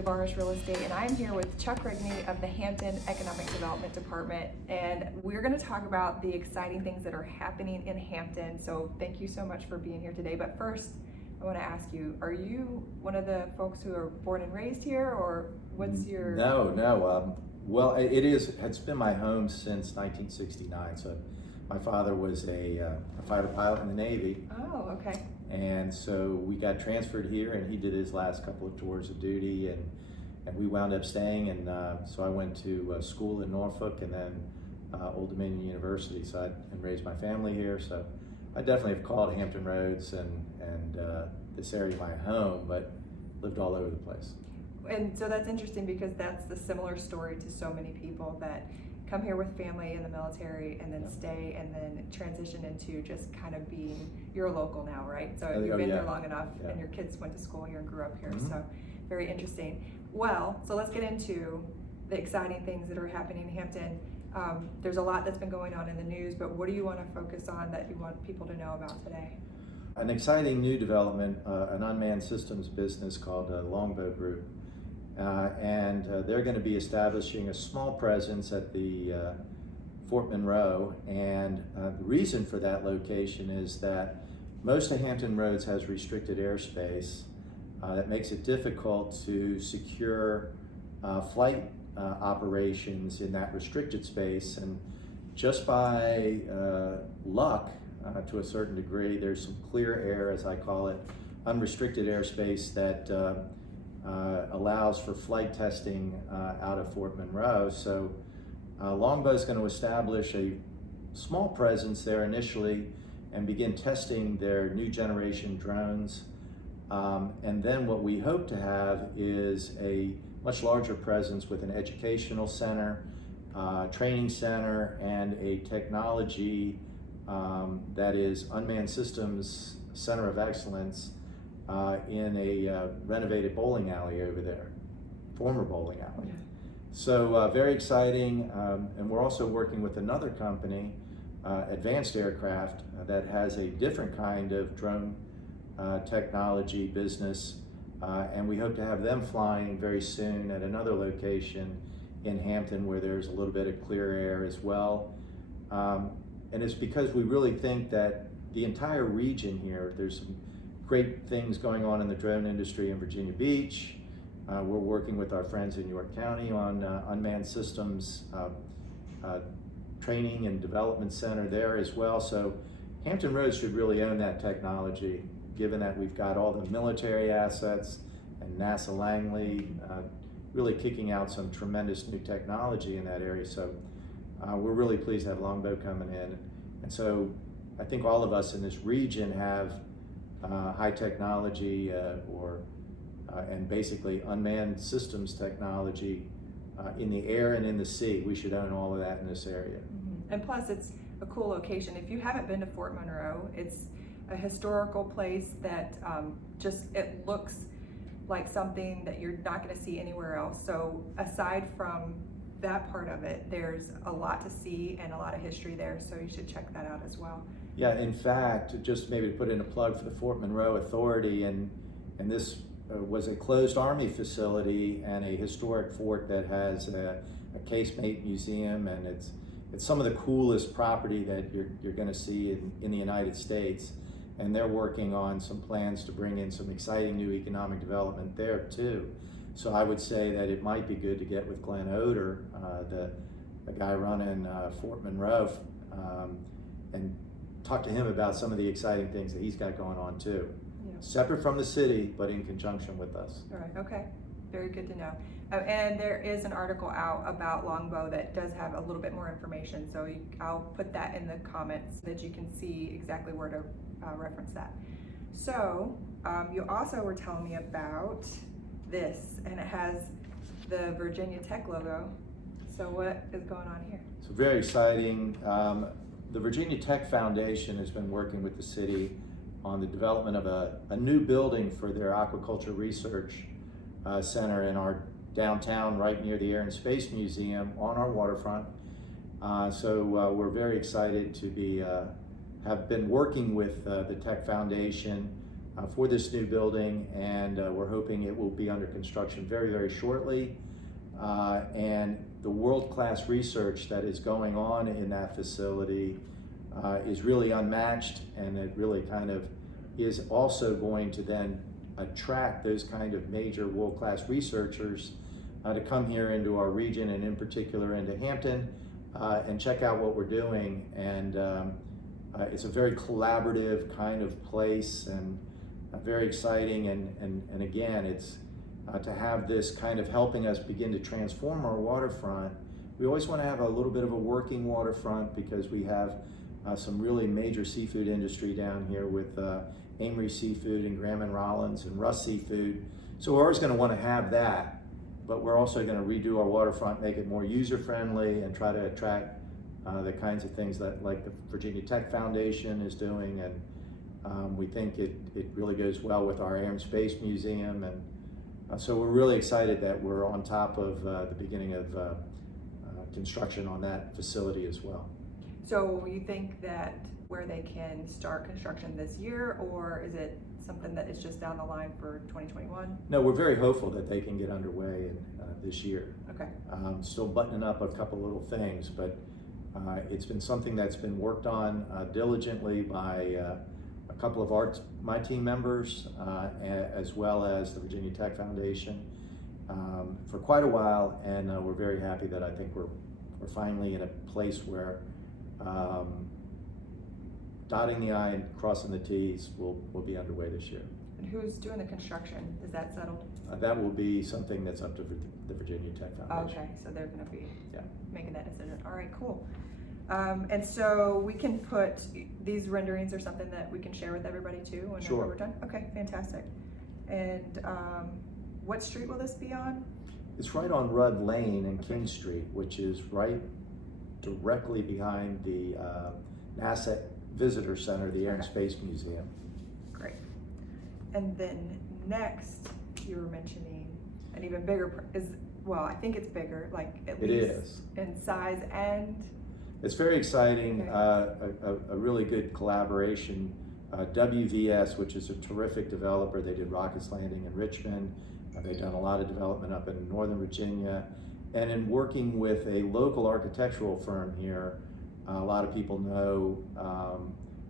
Divaris Real Estate, and I'm here with Chuck Rigney of the Hampton Economic Development Department, and we're going to talk about the exciting things that are happening in Hampton. So thank you so much for being here today. But first, I want to ask you, are you one of the folks who are born and raised here, or what's your... No. Well, it's been my home since 1969. So my father was a fighter pilot in the Navy. Oh, okay. And so we got transferred here, and he did his last couple of tours of duty, and we wound up staying. And so I went to school in Norfolk and then Old Dominion University. So and raised my family here. So I definitely have called Hampton Roads and this area my home, but lived all over the place. And so that's interesting because that's the similar story to so many people that come here with family in the military and then stay and then transition into just kind of being, you're a local now, right? So you've been here long enough and your kids went to school here and grew up here. Mm-hmm. So very interesting. Well, so let's get into the exciting things that are happening in Hampton. There's a lot that's been going on in the news, but what do you want to focus on that you want people to know about today? An exciting new development, an unmanned systems business called Longbow Group. And they're going to be establishing a small presence at the Fort Monroe, and the reason for that location is that most of Hampton Roads has restricted airspace that makes it difficult to secure flight operations in that restricted space, and just by luck, to a certain degree, there's some clear air, as I call it, unrestricted airspace that allows for flight testing out of Fort Monroe. So Longbow is going to establish a small presence there initially and begin testing their new generation drones. And then what we hope to have is a much larger presence with an educational center, training center, and a technology that is unmanned systems center of excellence in a renovated bowling alley over there, former bowling alley. Yeah. So very exciting, and we're also working with another company, Advanced Aircraft, that has a different kind of drone technology business, and we hope to have them flying very soon at another location in Hampton where there's a little bit of clear air as well. And it's because we really think that the entire region here, there's some great things going on in the drone industry in Virginia Beach. We're working with our friends in York County on unmanned systems training and development center there as well. So Hampton Roads should really own that technology, given that we've got all the military assets and NASA Langley really kicking out some tremendous new technology in that area. So we're really pleased to have Longbow coming in. And so I think all of us in this region have high technology and basically unmanned systems technology in the air and in the sea. We should own all of that in this area. Mm-hmm. And plus it's a cool location. If you haven't been to Fort Monroe, it's a historical place that it looks like something that you're not going to see anywhere else. So aside from that part of it, there's a lot to see and a lot of history there, so you should check that out as well. Yeah, in fact, just maybe to put in a plug for the Fort Monroe Authority, and this was a closed Army facility and a historic fort that has a casemate museum, and it's some of the coolest property that you're going to see in the United States. And they're working on some plans to bring in some exciting new economic development there too. So I would say that it might be good to get with Glenn Oder, the guy running Fort Monroe, and talk to him about some of the exciting things that he's got going on too. Yeah. Separate from the city, but in conjunction with us. All right, okay, very good to know. And there is an article out about Longbow that does have a little bit more information, so I'll put that in the comments so that you can see exactly where to reference that. So you also were telling me about this, and it has the Virginia Tech logo. So what is going on here? So very exciting. The Virginia Tech Foundation has been working with the city on the development of a new building for their aquaculture research center in our downtown, right near the Air and Space Museum on our waterfront. So we're very excited to have been working with the Tech Foundation for this new building, and we're hoping it will be under construction very, very shortly. And the world-class research that is going on in that facility is really unmatched, and it really kind of is also going to then attract those kind of major world-class researchers to come here into our region, and in particular into Hampton, and check out what we're doing. And it's a very collaborative kind of place, and very exciting. And again, it's to have this kind of helping us begin to transform our waterfront. We always want to have a little bit of a working waterfront, because we have some really major seafood industry down here with Amory Seafood and Graham and Rollins and Russ Seafood. So we're always going to want to have that, but we're also going to redo our waterfront, make it more user-friendly, and try to attract the kinds of things that like the Virginia Tech Foundation is doing. And we think it really goes well with our Air and Space Museum. And so we're really excited that we're on top of the beginning of construction on that facility as well. So you think that where they can start construction this year, or is it something that is just down the line for 2021? No, we're very hopeful that they can get underway this year. Okay. Still buttoning up a couple little things, but it's been something that's been worked on diligently by a couple of my team members, as well as the Virginia Tech Foundation, for quite a while, and we're very happy that I think we're finally in a place where dotting the I and crossing the T's will be underway this year. And who's doing the construction? Is that settled? That will be something that's up to the Virginia Tech Foundation. Okay, so they're going to be Yeah. making that decision. All right, cool. And so we can put these renderings or something that we can share with everybody too whenever Sure. we're done? Okay, fantastic. And what street will this be on? It's right on Rudd Lane and Okay. King Street, which is right directly behind the NASA Visitor Center, the Air and Okay. Space Museum. Great. And then next, you were mentioning an even bigger, well, I think it's bigger, like at It least is. in size and, It's very exciting, Okay. a really good collaboration. WVS, which is a terrific developer, they did Rockets Landing in Richmond. They've done a lot of development up in Northern Virginia. And in working with a local architectural firm here, a lot of people know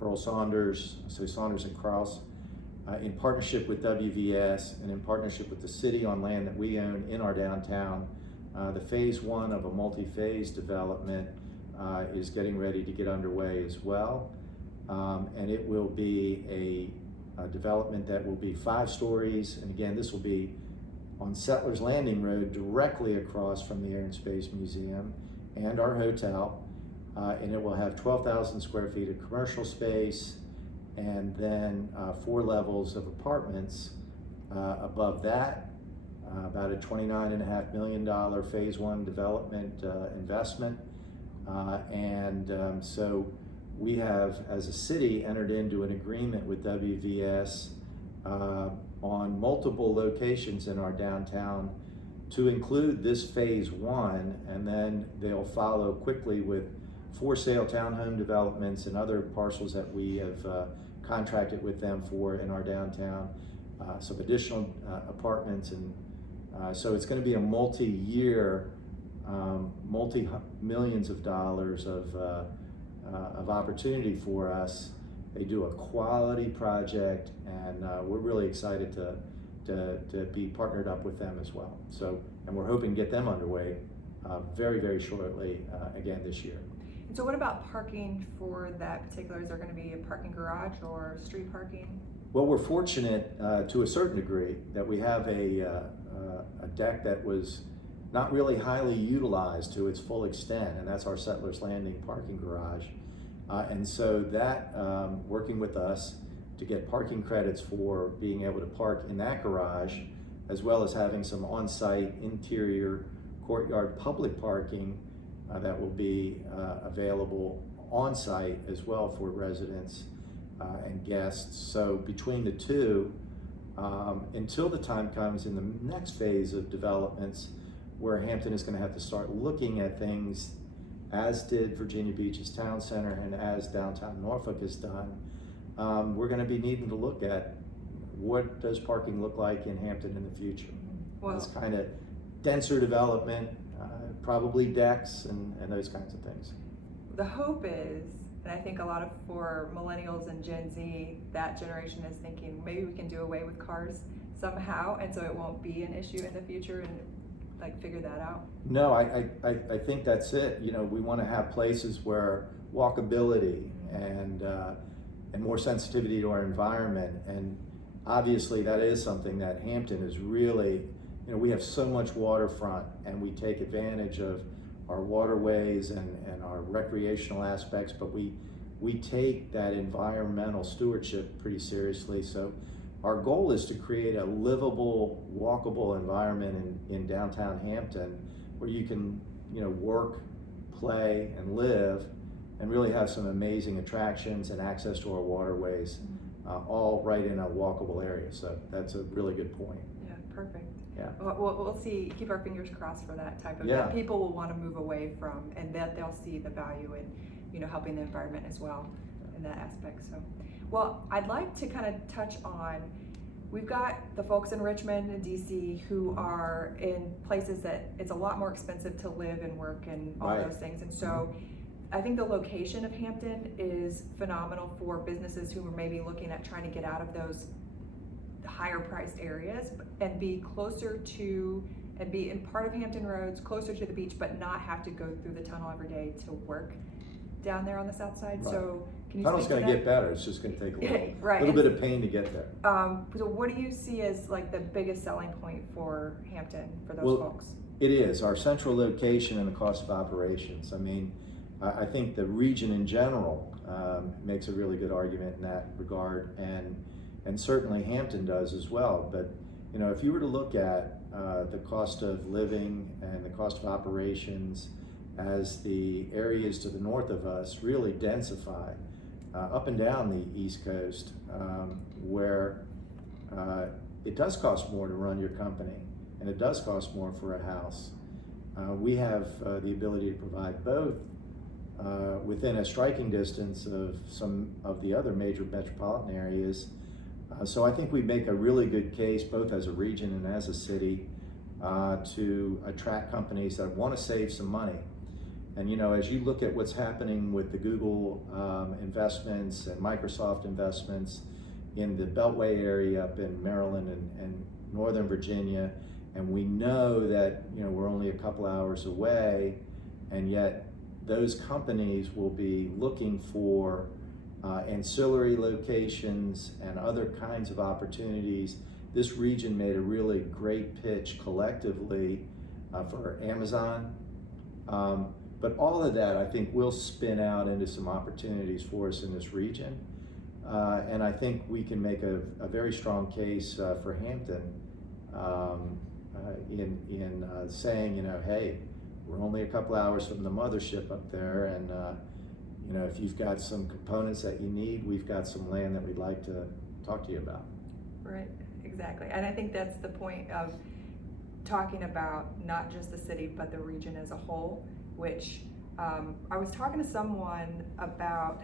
Earl Saunders, so Saunders and Krause, in partnership with WVS and in partnership with the city on land that we own in our downtown. The phase one of a multi-phase development is getting ready to get underway as well. And it will be a development that will be 5 stories. And again, this will be on Settlers Landing Road, directly across from the Air and Space Museum and our hotel. And it will have 12,000 square feet of commercial space, and then 4 levels of apartments above that. About a $29.5 million phase 1 development investment. So we have, as a city, entered into an agreement with WVS on multiple locations in our downtown to include this phase 1, and then they'll follow quickly with for sale townhome developments and other parcels that we have contracted with them for in our downtown, some additional apartments, and so it's going to be a multi-year, multi-millions of dollars of opportunity for us. They do a quality project, and we're really excited to be partnered up with them as well. So, and we're hoping to get them underway very, very shortly, again this year. so what about parking for that particular, is there gonna be a parking garage or street parking? Well, we're fortunate to a certain degree that we have a deck that was not really highly utilized to its full extent, and that's our Settlers Landing parking garage. And so that, working with us to get parking credits for being able to park in that garage, as well as having some on-site interior courtyard public parking that will be available on-site as well for residents and guests. So between the two, until the time comes in the next phase of developments where Hampton is going to have to start looking at things, as did Virginia Beach's town center and as downtown Norfolk has done, we're going to be needing to look at what does parking look like in Hampton in the future? Well, It's kind of denser development, probably decks and those kinds of things. the hope is, and I think a lot of for millennials and Gen Z, that generation is thinking maybe we can do away with cars somehow, and so it won't be an issue in the future, and like figure that out. No, I think that's it. You know, we want to have places where walkability and more sensitivity to our environment, and obviously that is something that Hampton is really, you know, we have so much waterfront and we take advantage of our waterways and our recreational aspects, but we take that environmental stewardship pretty seriously. So our goal is to create a livable, walkable environment in downtown Hampton where you can, you know, work, play, and live, and really have some amazing attractions and access to our waterways, all right in a walkable area. So that's a really good point. Yeah, perfect. Yeah. We'll see, keep our fingers crossed for that type of, Yeah. that people will want to move away from, and that they'll see the value in, you know, helping the environment as well in that aspect. So, well, I'd like to kind of touch on, we've got the folks in Richmond and DC who are in places that it's a lot more expensive to live and work and all Right. those things. And so I think the location of Hampton is phenomenal for businesses who are maybe looking at trying to get out of those higher priced areas and be closer to, and be in part of Hampton Roads, closer to the beach, but not have to go through the tunnel every day to work down there on the south side. Right. So can you Tunnel's speak to going to that? get better. It's just going to take a little, Right. little bit of pain to get there. So what do you see as like the biggest selling point for Hampton for those Well, folks? It is our central location and the cost of operations. I mean, I think the region in general makes a really good argument in that regard, and certainly Hampton does as well. But you know, if you were to look at the cost of living and the cost of operations as the areas to the north of us really densify up and down the East Coast, where it does cost more to run your company, and it does cost more for a house. We have the ability to provide both within a striking distance of some of the other major metropolitan areas. So I think we make a really good case, both as a region and as a city, to attract companies that want to save some money. And you know, as you look at what's happening with the Google investments and Microsoft investments in the Beltway area up in Maryland and Northern Virginia, and we know that, you know, we're only a couple hours away, and yet those companies will be looking for ancillary locations and other kinds of opportunities. This region made a really great pitch collectively for Amazon. But all of that, I think, will spin out into some opportunities for us in this region. And I think we can make a very strong case for Hampton in saying, you know, hey, we're only a couple hours from the mothership up there, and you know, if you've got some components that you need, we've got some land that we'd like to talk to you about. Right, exactly. And I think that's the point of talking about not just the city, but the region as a whole, which I was talking to someone about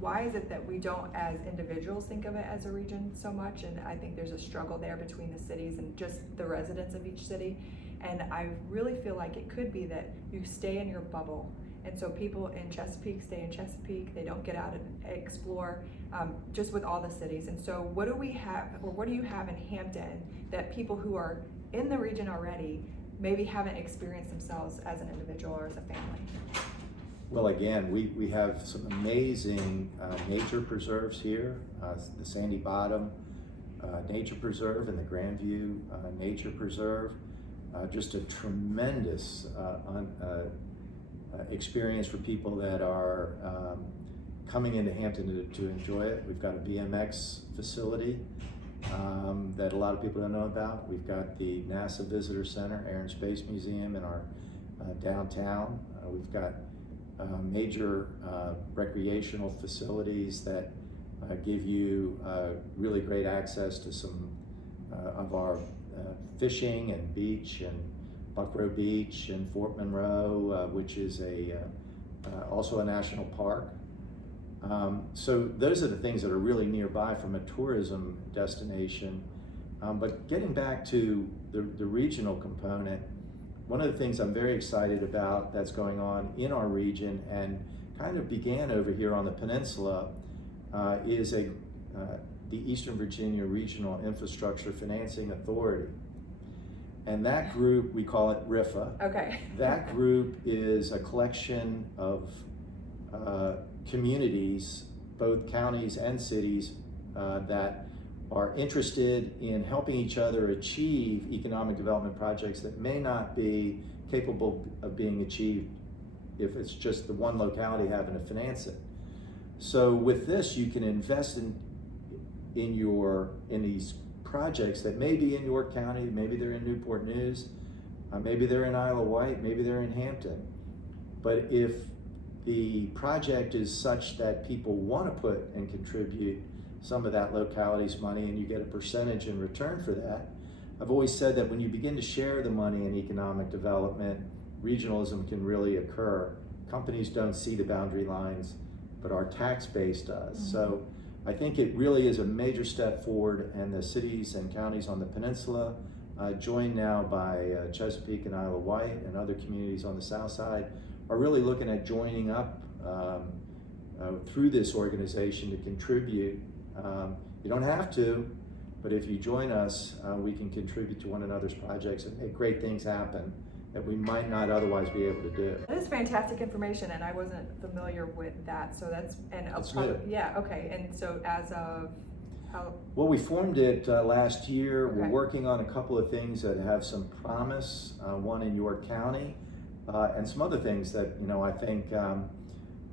why is it that we don't as individuals think of it as a region so much, and I think there's a struggle there between the cities and just the residents of each city. And I really feel like it could be that you stay in your bubble. And so people in Chesapeake stay in Chesapeake, they don't get out and explore, just with all the cities. And so what do we have, or what do you have in Hampton that people who are in the region already maybe haven't experienced themselves as an individual or as a family? Well, again, we have some amazing nature preserves here, the Sandy Bottom Nature Preserve and the Grandview Nature Preserve. Just a tremendous experience for people that are coming into Hampton to enjoy it. We've got a BMX facility that a lot of people don't know about. We've got the NASA Visitor Center, Air and Space Museum in our downtown. We've got major recreational facilities that give you really great access to some of our fishing and beach, and Buckrow Beach and Fort Monroe, which is also a national park. So those are the things that are really nearby from a tourism destination. But getting back to the regional component, one of the things I'm very excited about that's going on in our region and kind of began over here on the peninsula is the Eastern Virginia Regional Infrastructure Financing Authority. And that group, we call it RIFA. Okay. That group is a collection of communities, both counties and cities, that are interested in helping each other achieve economic development projects that may not be capable of being achieved if it's just the one locality having to finance it. So with this, you can invest in these projects that may be in York County, maybe they're in Newport News, maybe they're in Isle of Wight, maybe they're in Hampton. But if the project is such that people want to put and contribute some of that locality's money and you get a percentage in return for that, I've always said that when you begin to share the money in economic development, regionalism can really occur. Companies don't see the boundary lines, but our tax base does. Mm-hmm. So I think it really is a major step forward, and the cities and counties on the peninsula, joined now by Chesapeake and Isle of Wight and other communities on the south side, are really looking at joining up through this organization to contribute. You don't have to, but if you join us, we can contribute to one another's projects and make great things happen that we might not otherwise be able to do. That is fantastic information, and I wasn't familiar with that. So that's new. Yeah, okay. And so as of how? Well, we formed it last year. Okay. We're working on a couple of things that have some promise. One in York County, and some other things that I think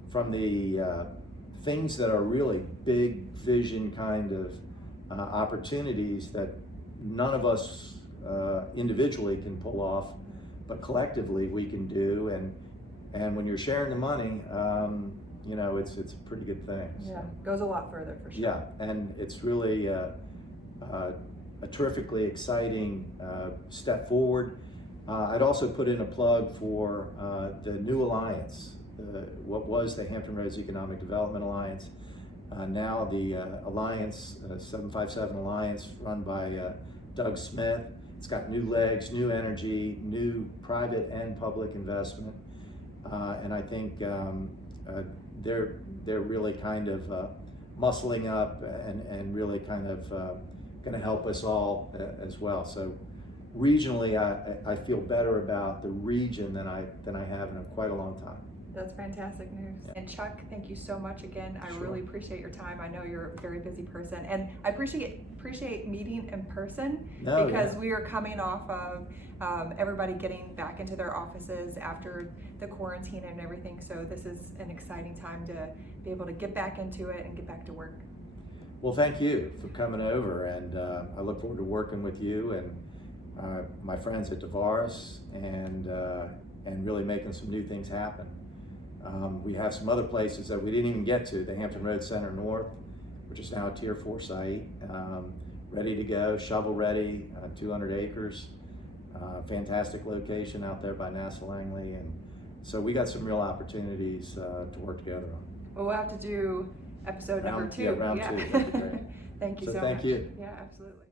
from the things that are really big vision kind of opportunities that none of us individually can pull off, but collectively we can do. And when you're sharing the money, it's a pretty good thing. Yeah, goes a lot further for sure. Yeah, and it's really a terrifically exciting step forward. I'd also put in a plug for the new alliance, what was the Hampton Roads Economic Development Alliance, now the Alliance, 757 Alliance, run by Doug Smith. It's got new legs, new energy, new private and public investment, and I think they're really kind of muscling up and really kind of going to help us all as well. So regionally, I feel better about the region than I have in quite a long time. That's fantastic news. And Chuck, thank you so much again. I really appreciate your time. I know you're a very busy person, and I appreciate meeting in person because we are coming off of everybody getting back into their offices after the quarantine and everything. So this is an exciting time to be able to get back into it and get back to work. Well, thank you for coming over, and I look forward to working with you and my friends at Divaris and really making some new things happen. We have some other places that we didn't even get to, the Hampton Roads Center North, which is now a Tier 4 site, ready to go, shovel ready, 200 acres, fantastic location out there by NASA Langley, and so we got some real opportunities to work together on. Well, we'll have to do episode number 2. Yeah, round 2. That'd be great. Thank you so much. Thank you. Yeah, absolutely.